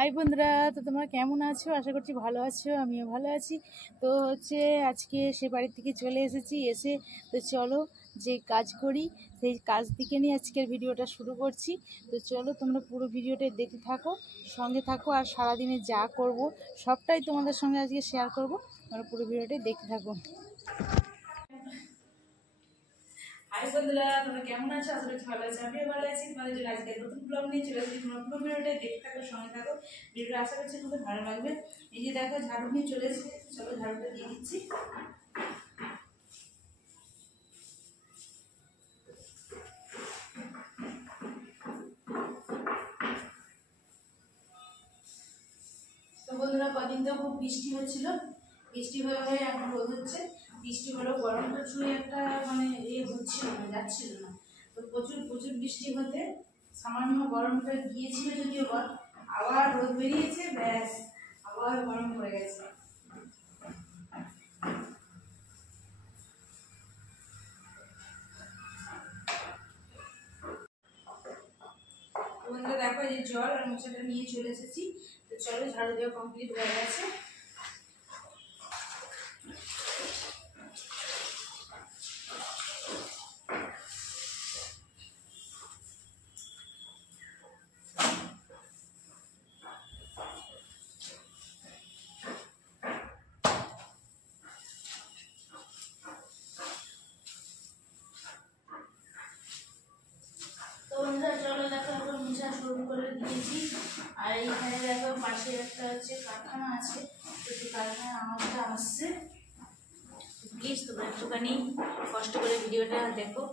High বন্ধুরা, তো তোমরা কেমন আছো? আশা করছি ভালো আছো, আমিও ভালো আছি। তো আজকে সে বাড়ির থেকে চলে এসেছি। তো চলো যে কাজ করি সেই কাজ দিকে নিয়ে আজকের ভিডিওটা শুরু করছি। তো চলো তোমরা পুরো ভিডিওটা দেখতে থাকো, সঙ্গে থাকো, আর সারাদিনে যা করব সবটাই তোমাদের সঙ্গে আজকে শেয়ার করব। তোমরা পুরো ভিডিওটা দেখতে থাকো। হাই বন্ধুরা, তোমরা কেমন আছো? আশা করছি ভালো আছো, আমিও ভালো আছি। তোমাদের জন্য আজকে নতুন ব্লগ নিয়ে চলে এসেছি। তোমরা পুরো ভিডিওটা দেখতে থাকো, সঙ্গে থাকো। ভিডিওটা আশা করছি তোমাদের ভালো লাগবে। এই যে দেখো ঝাড়ু নিয়ে চলে এসেছি, চলো ঝাড়ুটা দিয়ে দিচ্ছি। তো বন্ধুরা, কদিন তো খুব বৃষ্টি হচ্ছিল, বৃষ্টি হয়ে হয়ে এখন রোদ হচ্ছে। বৃষ্টি হলেও গরমটা ছুঁয়ে একটা মানে হচ্ছিল না, যাচ্ছিল না। তো প্রচুর প্রচুর বৃষ্টি হতে সামান্য গরমটা গিয়েছিল, যদিও আবার রোদ বেরিয়েছে, ব্যাস আবার গরম পড়ে গেছে। বন্ধুরা দেখো, এই জল আর মোছাটা নিয়ে চলে এসেছি। তো চলো, ঝাড়ু দেওয়া কমপ্লিট হয়ে গেছে। চলো দেখো, এখন মোছা শুরু করে দিয়েছি। আর এইখানে দেখো পাশে একটা কারখানা আছে, তো সেই কারখানার আওয়াজটা আসছে। প্লিজ তোমরা একটুখানি কষ্ট করে ভিডিওটা দেখো।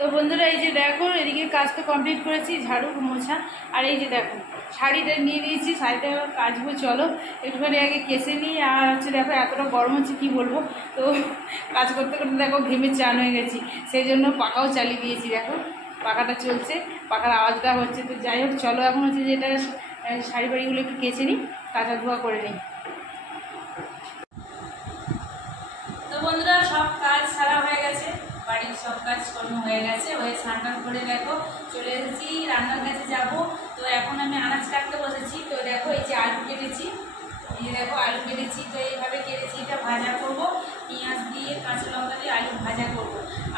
তো বন্ধুরা, এই যে দেখো, এদিকে কাজ তো কমপ্লিট করেছি, ঝাড়ু মোছা। আর এই যে দেখো শাড়িটা নিয়ে নিয়েছি, শাড়িটা কাচবো। চলো একটুখানি আগে কেসে নিই। আর দেখো এতটা গরম হচ্ছে কি বলবো। তো কাজ করতে করতে দেখো ঘেমে চান হয়ে গেছি, সেই জন্য পাখাও চালিয়ে দিয়েছি। দেখো পাখাটা চলছে, পাখার আওয়াজটা হচ্ছে। তো যাই হোক, চলো এখন যে এটা শাড়ি বাড়িগুলো একটু কেচে নিই, কাচা ধোয়া করে নিই। তো বন্ধুরা, সব কাজ সারা হয়ে গেছে, বাড়ির সব কাজকর্ম হয়ে গেছে, হয়ে স্নান করে দেখো চলে এসেছি রান্নার কাছে যাব। তো এখন আমি আনাজ কাটতে বসেছি। তো দেখো এই যে আলু কেটেছি, এই যে দেখো আলু কেটেছি। তো এইভাবে কেটেছি, এটা ভাজা করব, পেঁয়াজ দিয়ে কাঁচা লঙ্কা দিয়ে আলু ভাজা করব।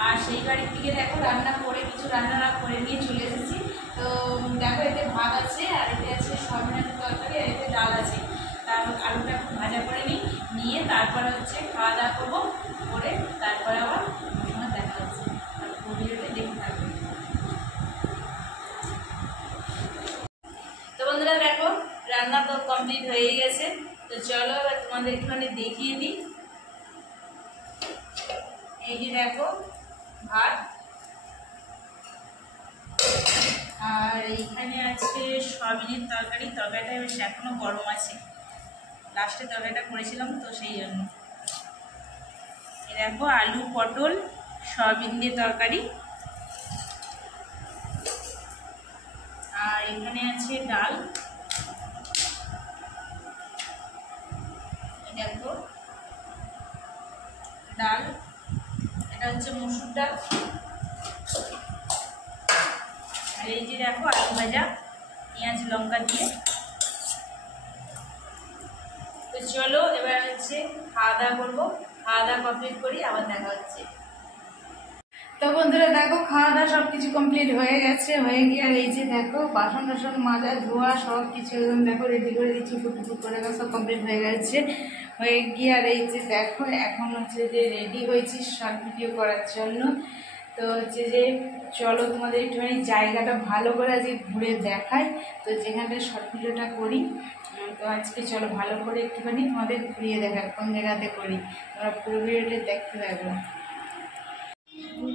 আর সেই বাড়ির থেকে দেখো রান্না করে কিছু রান্না করে নিয়ে চলে এসেছি। তো দেখো এতে ভাত আছে, আর এতে আছে সয়াবিনের তরকারি, আর এতে ডাল আছে। তারপর আলুটা একটু ভাজা করে নিয়ে তারপরে খাওয়া দাওয়া করবো, করে তারপরে আবার দেখা হচ্ছে। ভিডিওটা দেখতে থাকবে। তো বন্ধুরা দেখো, রান্না তো কমপ্লিট হয়ে গেছে। তো চলো এবার তোমাদের একটুখানি দেখিয়ে দিই। এই যে দেখো ভাত, আর এইখানে আছে সয়াবিনের তরকারি। তরকারিটা বেশ এখনো গরম আছে, লাস্টে তরকারিটা করেছিলাম তো সেই জন্য। দেখো আলু পটল সয়াবিন দিয়ে তরকারি। আর এখানে আছে ডাল, দেখো ডাল, এটা হচ্ছে মসুর ডাল। আর এই যে দেখো আলু ভাজা পেঁয়াজ লঙ্কা দিয়ে। তো চলো এবার খাওয়া দাওয়া করবো, খাওয়া দাওয়া কমপ্লিট করি, আবার দেখা হচ্ছে। তো বন্ধুরা দেখো, খাওয়া দাওয়া সব কিছু কমপ্লিট হয়ে গেছে। হয়ে গিয়ে আর এই যে দেখো বাসন টাসন মাজা ধোয়া সব কিছু দেখো রেডি করে দিচ্ছি, ফুটফুট করে সব কমপ্লিট হয়ে গেছে। হয়ে গিয়ে আর এই যে দেখো এখন যে রেডি হয়েছি শর্ট ভিডিও করার জন্য। তো যে চলো তোমাদের একটুখানি জায়গাটা ভালো করে আজকে ঘুরে দেখাই। তো যেখানে শর্ট ভিডিওটা করি, তো আজকে চলো ভালো করে একটুখানি তোমাদের ঘুরিয়ে দেখাই কোন জায়গাতে করি। তোমরা পুরো ভিডিওটা দেখতে থাকো।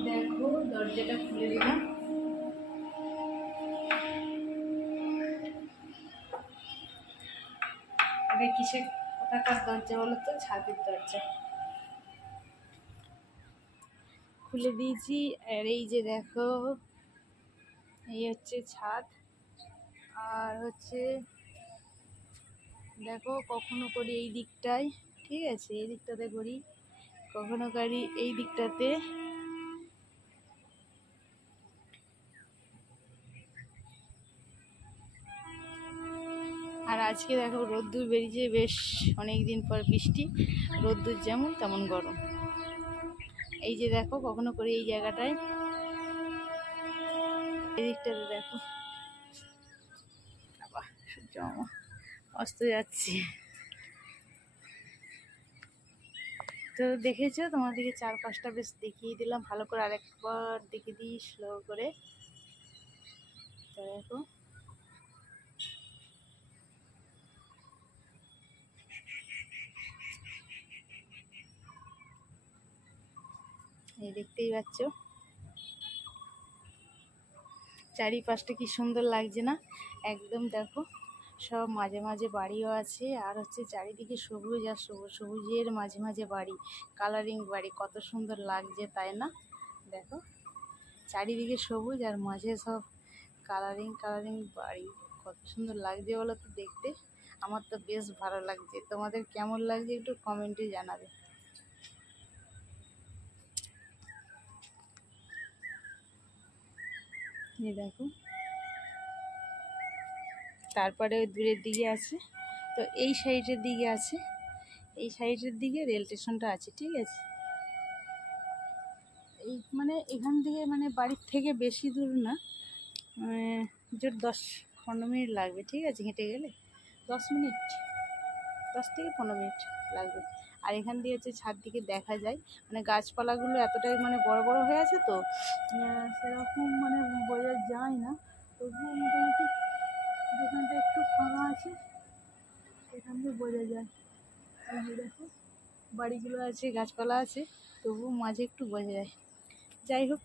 দেখো দরজাটা খুলে দিলাম। এটা কিসের কোথাকার দরজা বলো তো? ছাদের দরজা। খুলে দিয়েছি। আর এই যে দেখো, এই হচ্ছে ছাদ। আর হচ্ছে দেখো, কখনো করি এই দিকটায়, ঠিক আছে, এই দিকটাতে করি, কখনো করি এই দিকটাতে। আর আজকে দেখো রোদ্দুর বেরিয়েছে, বেশ অনেক দিন পর বৃষ্টি। রোদ্দুর যেমন তেমন গরম। এই যে দেখো, কখনো করি এই জায়গাটায়, এই দিকটাতে দেখো, আবার সূর্য অস্ত যাচ্ছে। তো দেখেছো, তোমাদেরকে চারপাশটা বেশ দেখিয়ে দিলাম ভালো করে, আরেকবার দেখে দিই স্লো করে। তো দেখো, এই দেখতেই পাচ্ছ চারিপাশটা কি সুন্দর লাগছে না? একদম দেখো, সব মাঝে মাঝে বাড়িও আছে, আর হচ্ছে চারিদিকে সবুজ আর সবুজ, সবুজের মাঝে মাঝে বাড়ি, কালারিং বাড়ি, কত সুন্দর লাগছে তাই না? দেখো, চারিদিকে সবুজ আর মাঝে সব কালারিং কালারিং বাড়ি, কত সুন্দর লাগছে বলো তো দেখতে। আমার তো বেশ ভালো লাগছে। তোমাদের কেমন লাগছে একটু কমেন্টে জানাবে। এই দেখো, তারপরে ওই দূরের দিকে আছে, তো এই সাইডের দিকে আছে, এই সাইডের দিকে রেল স্টেশনটা আছে, ঠিক আছে। এই মানে এখান থেকে মানে বাড়ির থেকে বেশি দূর না, জোর 10-15 মিনিট লাগবে, ঠিক আছে, হেঁটে গেলে 10 মিনিট, 10 থেকে 15 মিনিট লাগবে। আর এখান দিয়ে হচ্ছে ছাদ দিকে দেখা যায়, মানে গাছপালাগুলো এতটাই মানে বড় বড় হয়ে আছে, তো সেরকম মানে বোঝা যায় না, তবুও মোটামুটি যেখানটা একটু ফাঁকা আছে সেখান দিয়ে বোঝা যায়। এই যে দেখো, বাড়িগুলো আছে, গাছপালা আছে, তবুও মাঝে একটু বোঝা যায়। যাই হোক,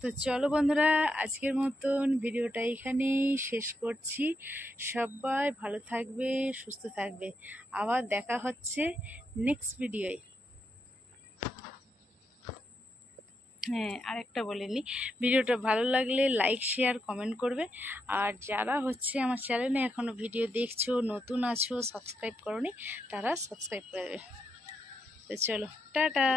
তো চলো বন্ধুরা, আজকের মতন ভিডিওটা এখানেই শেষ করছি। সবাই ভালো থাকবে, সুস্থ থাকবে। আবার দেখা হচ্ছে নেক্সট ভিডিওয়। হ্যাঁ, আরেকটা বলে নিই, ভিডিওটা ভালো লাগলে লাইক শেয়ার কমেন্ট করবে। আর যারা হচ্ছে আমার চ্যানেলে এখনও ভিডিও দেখছো, নতুন আছো, সাবস্ক্রাইব করোনি, তারা সাবস্ক্রাইব করে দেবে। তো চলো, টাটা।